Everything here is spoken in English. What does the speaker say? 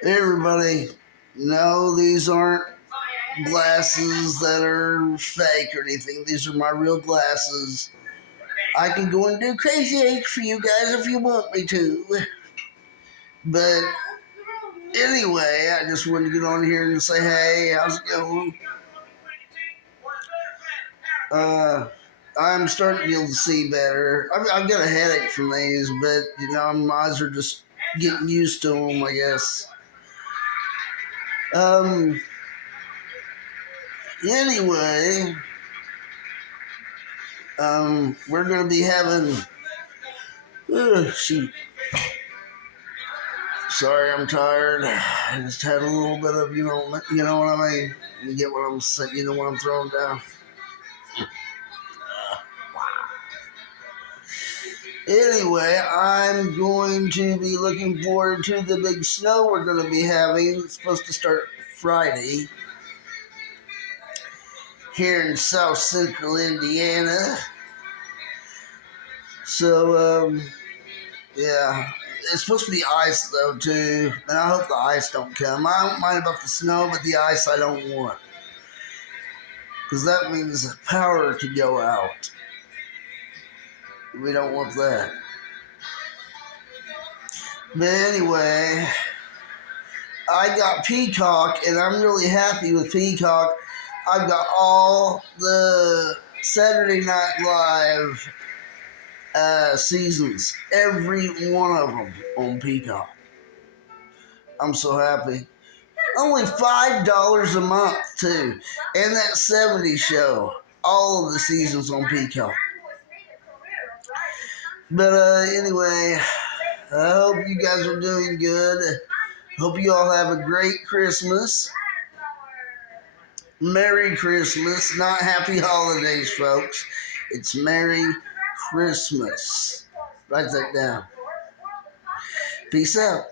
Hey everybody, no, these aren't glasses that are fake or anything. These are my real glasses. I can go and do crazy eggs for you guys if you want me to. But anyway, I just wanted to get on here and say, hey, how's it going? I'm starting to be able to see better. I've got a headache from these, but my eyes are just getting used to them, I guess. Um, Anyway, we're going to be having. Shoot. Sorry, I'm tired. I just had a little bit of, you know what I mean. You get what I'm saying. You know what I'm throwing down. Anyway, I'm going to be looking forward to the big snow we're going to be having. It's supposed to start Friday here in South Central Indiana. So, yeah. It's supposed to be ice, though, too. And I hope the ice don't come. I don't mind about the snow, but the ice I don't want. Because that means power to go out. We don't want that. But anyway, I got Peacock, and I'm really happy with Peacock. I've got all the Saturday Night Live seasons, every one of them on Peacock. I'm so happy. Only $5 a month, too. And that 70s show. All of the seasons on Peacock. But anyway, I hope you guys are doing good. Hope you all have a great Christmas. Merry Christmas. Not Happy Holidays, folks. It's Merry Christmas. Write that down. Peace out.